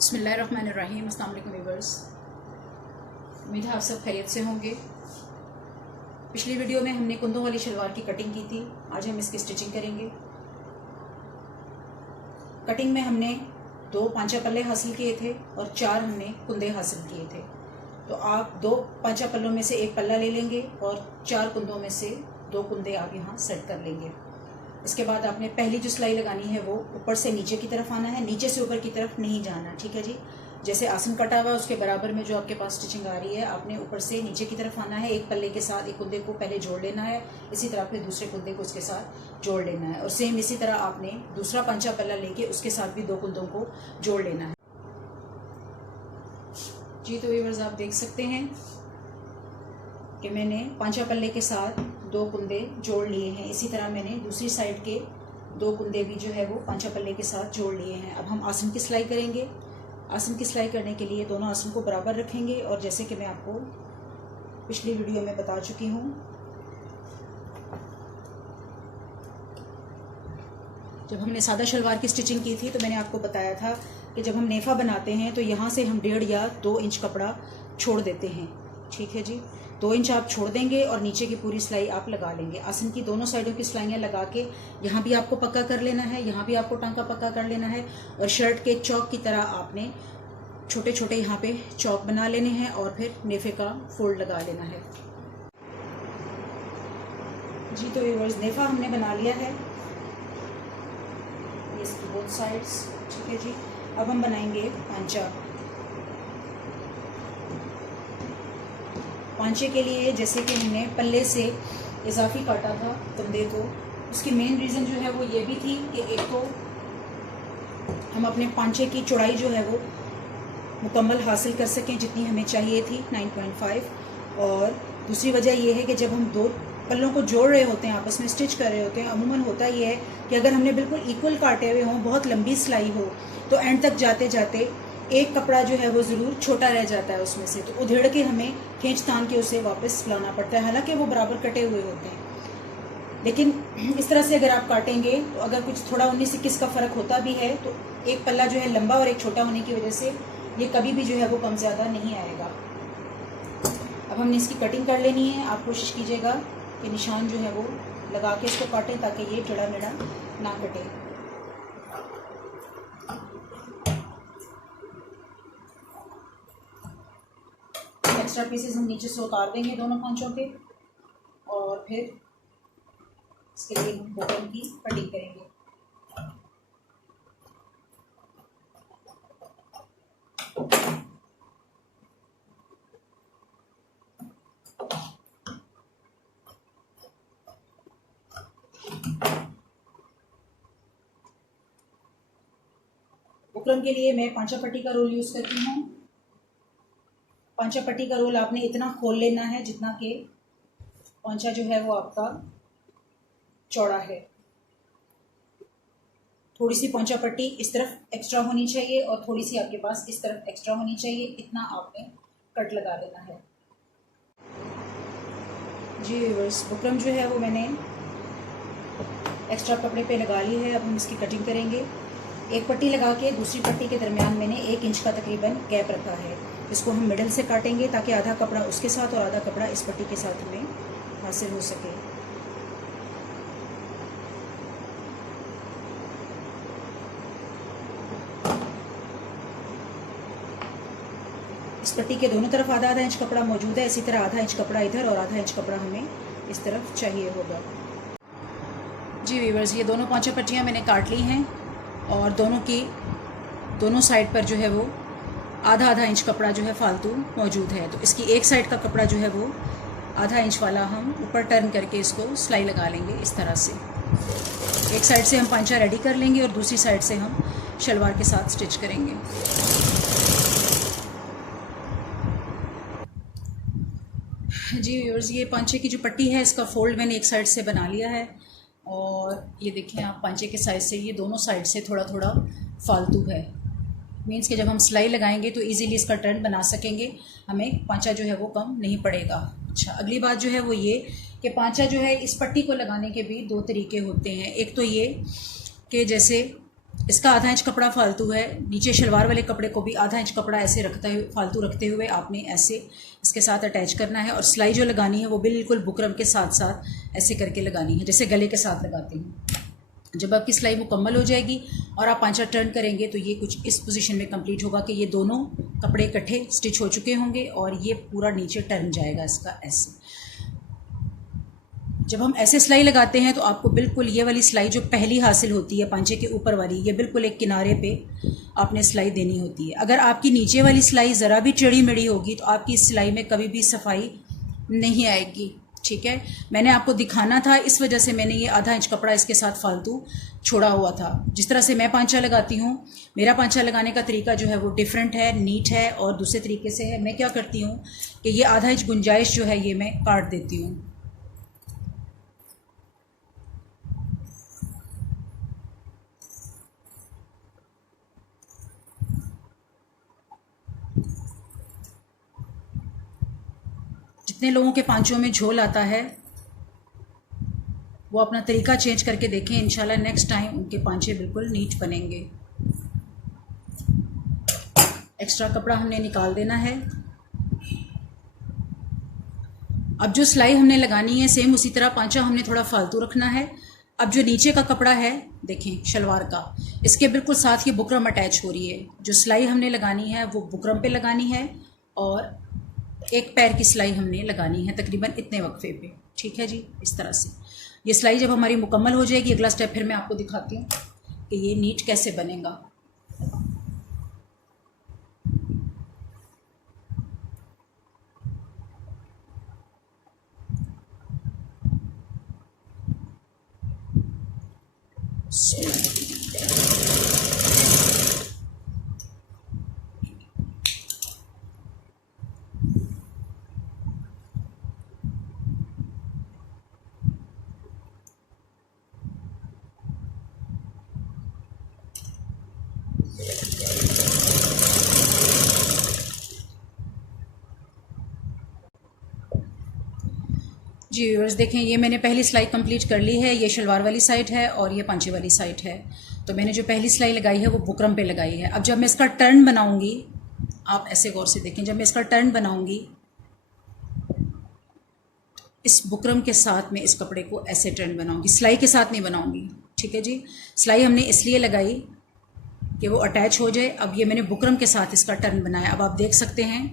बिस्मिल्लाहिर्रहमानिर्रहीम। अस्सलाम वालेकुम व्यूअर्स, उम्मीद है आप सब खैरियत से होंगे। पिछली वीडियो में हमने कुंदों वाली शलवार की कटिंग की थी, आज हम इसकी स्टिचिंग करेंगे। कटिंग में हमने 2 पांचा पल्ले हासिल किए थे और 4 हमने कुंदे हासिल किए थे। तो आप 2 पांचा पल्लों में से एक पल्ला ले लेंगे और 4 कुंदों में से 2 कुंदे आप यहाँ सेट कर लेंगे। इसके बाद आपने पहली जो सिलाई लगानी है वो ऊपर से नीचे की तरफ आना है, नीचे से ऊपर की तरफ नहीं जाना, ठीक है जी। जैसे आसन कटा हुआ उसके बराबर में जो आपके पास स्टिचिंग आ रही है, आपने ऊपर से नीचे की तरफ आना है। एक पल्ले के साथ एक कुंदे को पहले जोड़ लेना है, इसी तरह फिर दूसरे कुंदे को उसके साथ जोड़ लेना है और सेम इसी तरह आपने दूसरा पांचा पल्ला लेके उसके साथ भी 2 कुंदों को जोड़ लेना है जी। तो व्यूअर्स आप देख सकते हैं कि मैंने पांचा पल्ले के साथ 2 कुंदे जोड़ लिए हैं। इसी तरह मैंने दूसरी साइड के 2 कुंदे भी जो है वो पांचा पल्ले के साथ जोड़ लिए हैं। अब हम आसन की सिलाई करेंगे। आसन की सिलाई करने के लिए दोनों आसन को बराबर रखेंगे और जैसे कि मैं आपको पिछली वीडियो में बता चुकी हूँ, जब हमने सादा शलवार की स्टिचिंग की थी तो मैंने आपको बताया था कि जब हम नेफा बनाते हैं तो यहाँ से हम 1.5 या 2 इंच कपड़ा छोड़ देते हैं, ठीक है जी। 2 इंच आप छोड़ देंगे और नीचे की पूरी सिलाई आप लगा लेंगे। आसन की दोनों साइडों की सिलाइयाँ लगा के यहाँ भी आपको पक्का कर लेना है, यहाँ भी आपको टांका पक्का कर लेना है और शर्ट के चौक की तरह आपने छोटे छोटे यहाँ पे चौक बना लेने हैं और फिर नेफे का फोल्ड लगा लेना है जी। तो व्यूअर्स नेफा हमने बना लिया है, ये इसकी बोथ साइड्स, ठीक है जी। अब हम बनाएंगे पांचा। पांचे के लिए जैसे कि हमने पल्ले से इजाफी काटा था कुंदे को, उसकी मेन रीज़न जो है वो ये भी थी कि एक तो हम अपने पांचे की चौड़ाई जो है वो मुकम्मल हासिल कर सकें जितनी हमें चाहिए थी 9.5, और दूसरी वजह ये है कि जब हम 2 पल्लों को जोड़ रहे होते हैं, आपस में स्टिच कर रहे होते हैं, अमूमन होता ये है कि अगर हमने बिल्कुल इक्वल काटे हुए हों, बहुत लंबी सिलाई हो, तो एंड तक जाते जाते एक कपड़ा जो है वो ज़रूर छोटा रह जाता है उसमें से, तो उधेड़ के हमें खींच तान के उसे वापस लाना पड़ता है, हालांकि वो बराबर कटे हुए होते हैं। लेकिन इस तरह से अगर आप काटेंगे तो अगर कुछ थोड़ा 19-21 का फ़र्क होता भी है तो एक पल्ला जो है लंबा और एक छोटा होने की वजह से ये कभी भी जो है वो कम ज़्यादा नहीं आएगा। अब हमने इसकी कटिंग कर लेनी है। आप कोशिश कीजिएगा कि निशान जो है वो लगा के इसको काटें ताकि ये टेढ़ा मेढ़ा ना कटे। एक्स्ट्रा पीसेस हम नीचे से उतार देंगे दोनों पांचों के और फिर इसके लिए हम बटन की कटिंग करेंगे। बुकरम के लिए मैं पांचा पट्टी का रोल यूज़ करती हूँ। पांचा पट्टी का रोल आपने इतना खोल लेना है जितना कि पांचा जो है वो आपका चौड़ा है। थोड़ी सी पांचा पट्टी इस तरफ एक्स्ट्रा होनी चाहिए और थोड़ी सी आपके पास इस तरफ एक्स्ट्रा होनी चाहिए, इतना आपने कट लगा लेना है जी। व्यूअर्स, बुकरम जो है वो मैंने एक्स्ट्रा कपड़े पे लगा ली है। अब हम इसकी कटिंग करेंगे। एक पट्टी लगा के दूसरी पट्टी के दरमियान मैंने 1 इंच का तकरीबन गैप रखा है। इसको हम मिडल से काटेंगे ताकि आधा कपड़ा उसके साथ और आधा कपड़ा इस पट्टी के साथ हमें हासिल हो सके। इस पट्टी के दोनों तरफ आधा आधा इंच कपड़ा मौजूद है, इसी तरह आधा इंच कपड़ा इधर और आधा इंच कपड़ा हमें इस तरफ चाहिए होगा जी। व्यूअर्स, ये दोनों पांचों पट्टियाँ मैंने काट ली हैं और दोनों साइड पर जो है वो आधा आधा इंच कपड़ा जो है फालतू मौजूद है। तो इसकी एक साइड का कपड़ा जो है वो आधा इंच वाला हम ऊपर टर्न करके इसको सिलाई लगा लेंगे इस तरह से। एक साइड से हम पांचा रेडी कर लेंगे और दूसरी साइड से हम शलवार के साथ स्टिच करेंगे जी। व्यूअर्स, ये पांचे की जो पट्टी है इसका फोल्ड मैंने एक साइड से बना लिया है और ये देखें आप, पांचे के साइड से ये दोनों साइड से थोड़ा थोड़ा फालतू है। मीन्स कि जब हम सिलाई लगाएंगे तो इजीली इसका टर्न बना सकेंगे, हमें पांचा जो है वो कम नहीं पड़ेगा। अच्छा, अगली बात जो है वो ये कि पांचा जो है इस पट्टी को लगाने के भी 2 तरीके होते हैं। एक तो ये कि जैसे इसका आधा इंच कपड़ा फालतू है। नीचे शलवार वाले कपड़े को भी आधा इंच कपड़ा ऐसे फालतू रखते हुए आपने ऐसे इसके साथ अटैच करना है, और सिलाई जो लगानी है वो बिल्कुल बुकरम के साथ साथ ऐसे करके लगानी है, जैसे गले के साथ लगाते हैं। जब आपकी सिलाई मुकम्मल हो जाएगी और आप पांचा टर्न करेंगे तो ये कुछ इस पोजीशन में कंप्लीट होगा कि ये दोनों कपड़े इकट्ठे स्टिच हो चुके होंगे और ये पूरा नीचे टर्न जाएगा इसका ऐसे। जब हम ऐसे सिलाई लगाते हैं तो आपको बिल्कुल ये वाली सिलाई जो पहली हासिल होती है पांचे के ऊपर वाली, ये बिल्कुल एक किनारे पे आपने सिलाई देनी होती है। अगर आपकी नीचे वाली सिलाई ज़रा भी टेढ़ी मेढ़ी होगी तो आपकी इस सिलाई में कभी भी सफाई नहीं आएगी, ठीक है। मैंने आपको दिखाना था, इस वजह से मैंने ये आधा इंच कपड़ा इसके साथ फालतू छोड़ा हुआ था। जिस तरह से मैं पांचा लगाती हूँ, मेरा पांचा लगाने का तरीका जो है वो डिफरेंट है, नीट है और दूसरे तरीके से है। मैं क्या करती हूँ कि ये आधा इंच गुंजाइश जो है ये मैं काट देती हूँ। जितने लोगों के पांचों में झोल आता है वो अपना तरीका चेंज करके देखें, इंशाल्लाह नेक्स्ट टाइम उनके पांचे बिल्कुल नीट बनेंगे। एक्स्ट्रा कपड़ा हमने निकाल देना है। अब जो सिलाई हमने लगानी है सेम उसी तरह पांचा हमने थोड़ा फालतू रखना है। अब जो नीचे का कपड़ा है देखें शलवार का, इसके बिल्कुल साथ ये बुकरम अटैच हो रही है। जो सिलाई हमने लगानी है वो बुकरम पे लगानी है और एक पैर की सिलाई हमने लगानी है तकरीबन इतने वक्फे पे, ठीक है जी। इस तरह से ये सिलाई जब हमारी मुकम्मल हो जाएगी, अगला स्टेप फिर मैं आपको दिखाती हूँ कि ये नीट कैसे बनेगा। जी व्यूअर्स देखें, ये मैंने पहली सिलाई कंप्लीट कर ली है। ये शलवार वाली साइड है और ये पांचे वाली साइड है। तो मैंने जो पहली सिलाई लगाई है वो बुकरम पे लगाई है। अब जब मैं इसका टर्न बनाऊंगी, आप ऐसे गौर से देखें, जब मैं इसका टर्न बनाऊंगी इस बुकरम के साथ में इस कपड़े को ऐसे टर्न बनाऊंगी, सिलाई के साथ नहीं बनाऊंगी, ठीक है जी। सिलाई हमने इसलिए लगाई कि वो अटैच हो जाए। अब ये मैंने बुकरम के साथ इसका टर्न बनाया। अब आप देख सकते हैं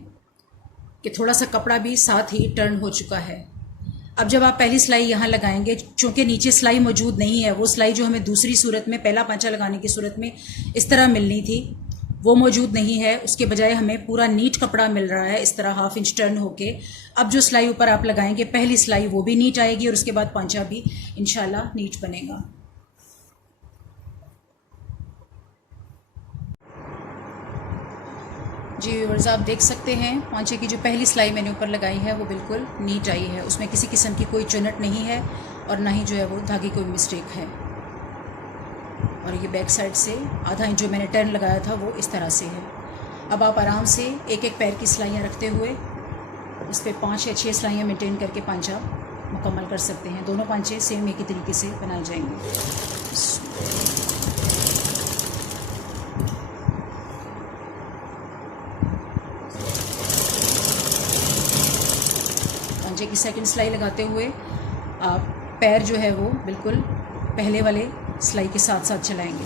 कि थोड़ा सा कपड़ा भी साथ ही टर्न हो चुका है। अब जब आप पहली सिलाई यहाँ लगाएंगे, चूँकि नीचे सिलाई मौजूद नहीं है, वो सिलाई जो हमें दूसरी सूरत में पहला पांचा लगाने की सूरत में इस तरह मिलनी थी वो मौजूद नहीं है। उसके बजाय हमें पूरा नीट कपड़ा मिल रहा है इस तरह हाफ इंच टर्न होके। अब जो सिलाई ऊपर आप लगाएंगे पहली सिलाई वो भी नीट आएगी और उसके बाद पांचा भी इंशाल्लाह नीट बनेगा। जी व्यूअर्स, आप देख सकते हैं पांचे की जो पहली सिलाई मैंने ऊपर लगाई है वो बिल्कुल नीट आई है। उसमें किसी किस्म की कोई चुनट नहीं है और ना ही जो है वो धागे कोई मिस्टेक है। और ये बैक साइड से आधा इंच जो मैंने टर्न लगाया था वो इस तरह से है। अब आप आराम से एक एक पैर की सिलाइयाँ रखते हुए उस पर 5 या 6 सिलाइयाँ मेंटेन करके पांचा मुकम्मल कर सकते हैं। दोनों पांचे सेम एक ही तरीके से बनाए जाएंगे। पांचे की सेकंड सिलाई लगाते हुए आप पैर जो है वो बिल्कुल पहले वाले सिलाई के साथ साथ चलाएंगे।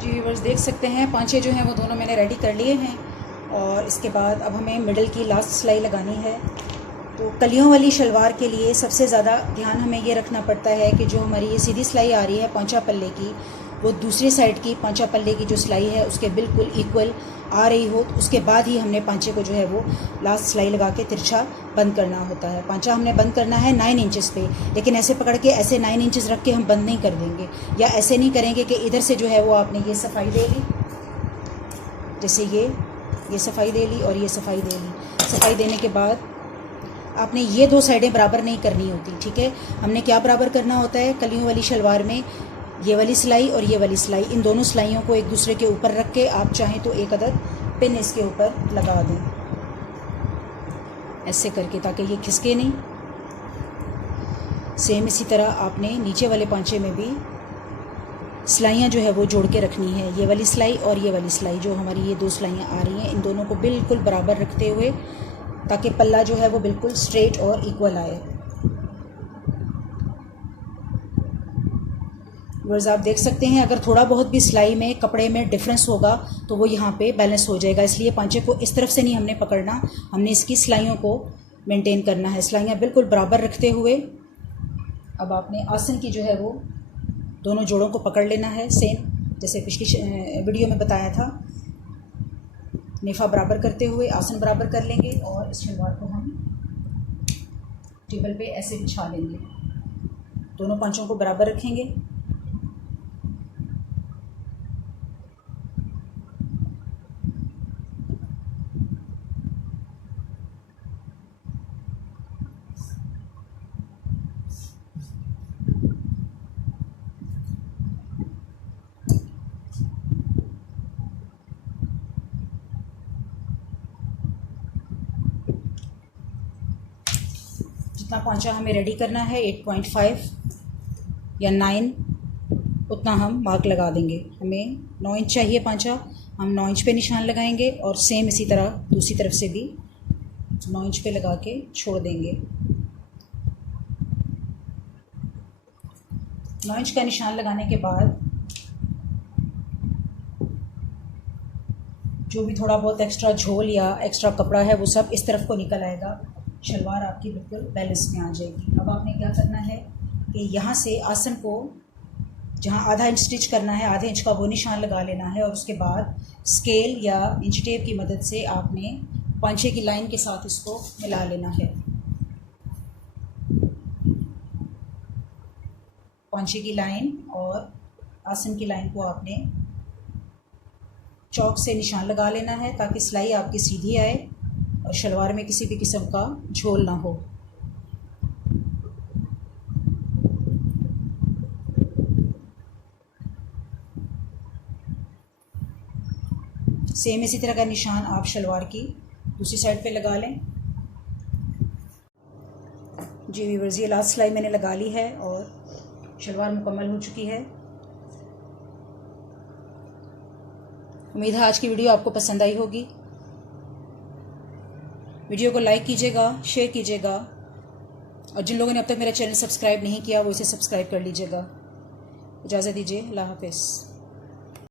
जी व्यूअर्स, देख सकते हैं पांचे जो हैं वो दोनों मैंने रेडी कर लिए हैं और इसके बाद अब हमें मिडल की लास्ट सिलाई लगानी है। तो कलियों वाली शलवार के लिए सबसे ज़्यादा ध्यान हमें ये रखना पड़ता है कि जो हमारी ये सीधी सिलाई आ रही है पांचा पल्ले की, वो दूसरी साइड की पांचा पल्ले की जो सिलाई है उसके बिल्कुल इक्वल आ रही हो। तो उसके बाद ही हमने पांचे को जो है वो लास्ट सिलाई लगा के तिरछा बंद करना होता है। पांचा हमने बंद करना है 9 इंचेस पे, लेकिन ऐसे पकड़ के ऐसे 9 इंचेस रख के हम बंद नहीं कर देंगे, या ऐसे नहीं करेंगे कि इधर से जो है वो आपने ये सफाई दे ली, जैसे ये सफाई दे ली और ये सफाई दे ली। सफाई देने के बाद आपने ये 2 साइडें बराबर नहीं करनी होती, ठीक है। हमने क्या बराबर करना होता है, कलियों वाली शलवार में ये वाली सिलाई और ये वाली सिलाई, इन दोनों सिलाइयों को एक दूसरे के ऊपर रख के आप चाहें तो एक अदद पिन इसके ऊपर लगा दें ऐसे करके, ताकि ये खिसके नहीं सेम इसी तरह आपने नीचे वाले पांचे में भी सिलाइयाँ जो है वो जोड़ के रखनी है। ये वाली सिलाई और ये वाली सिलाई, जो हमारी ये 2 सिलाइयाँ आ रही हैं, इन दोनों को बिल्कुल बराबर रखते हुए, ताकि पल्ला जो है वो बिल्कुल स्ट्रेट और इक्वल आए। व्यूअर्स आप देख सकते हैं, अगर थोड़ा बहुत भी सिलाई में, कपड़े में डिफरेंस होगा तो वो यहाँ पे बैलेंस हो जाएगा। इसलिए पांचे को इस तरफ से नहीं हमने पकड़ना, हमने इसकी सिलाइयों को मेंटेन करना है। सिलाइयाँ बिल्कुल बराबर रखते हुए अब आपने आसन की जो है वो दोनों जोड़ों को पकड़ लेना है, सेम जैसे पिछली वीडियो में बताया था। नेफा बराबर करते हुए आसन बराबर कर लेंगे और इस शलवार को हम टेबल पे ऐसे बिछा लेंगे। दोनों पांचों को बराबर रखेंगे। जितना पांचा हमें रेडी करना है 8.5 या 9 उतना हम मार्क लगा देंगे। हमें 9 इंच चाहिए पांचा, हम 9 इंच पे निशान लगाएंगे और सेम इसी तरह दूसरी तरफ से भी 9 इंच पे लगा के छोड़ देंगे। 9 इंच का निशान लगाने के बाद जो भी थोड़ा बहुत एक्स्ट्रा झोल या एक्स्ट्रा कपड़ा है वो सब इस तरफ को निकल आएगा। शलवार आपकी बिल्कुल बैलेंस में आ जाएगी। अब आपने क्या करना है कि यहाँ से आसन को जहाँ आधा इंच स्टिच करना है, आधे इंच का वो निशान लगा लेना है और उसके बाद स्केल या इंच टेप की मदद से आपने पांचे की लाइन के साथ इसको मिला लेना है। पांचे की लाइन और आसन की लाइन को आपने चौक से निशान लगा लेना है ताकि सिलाई आपकी सीधी आए और शलवार में किसी भी किस्म का झोल ना हो। सेम इसी तरह का निशान आप शलवार की दूसरी साइड पे लगा लें। जी व्यूअर्स, ये लास्ट सिलाई मैंने लगा ली है और शलवार मुकम्मल हो चुकी है। उम्मीद है आज की वीडियो आपको पसंद आई होगी। वीडियो को लाइक कीजिएगा, शेयर कीजिएगा और जिन लोगों ने अब तक मेरा चैनल सब्सक्राइब नहीं किया वो इसे सब्सक्राइब कर लीजिएगा। इजाज़त दीजिए, अल्लाह हाफ़िज़।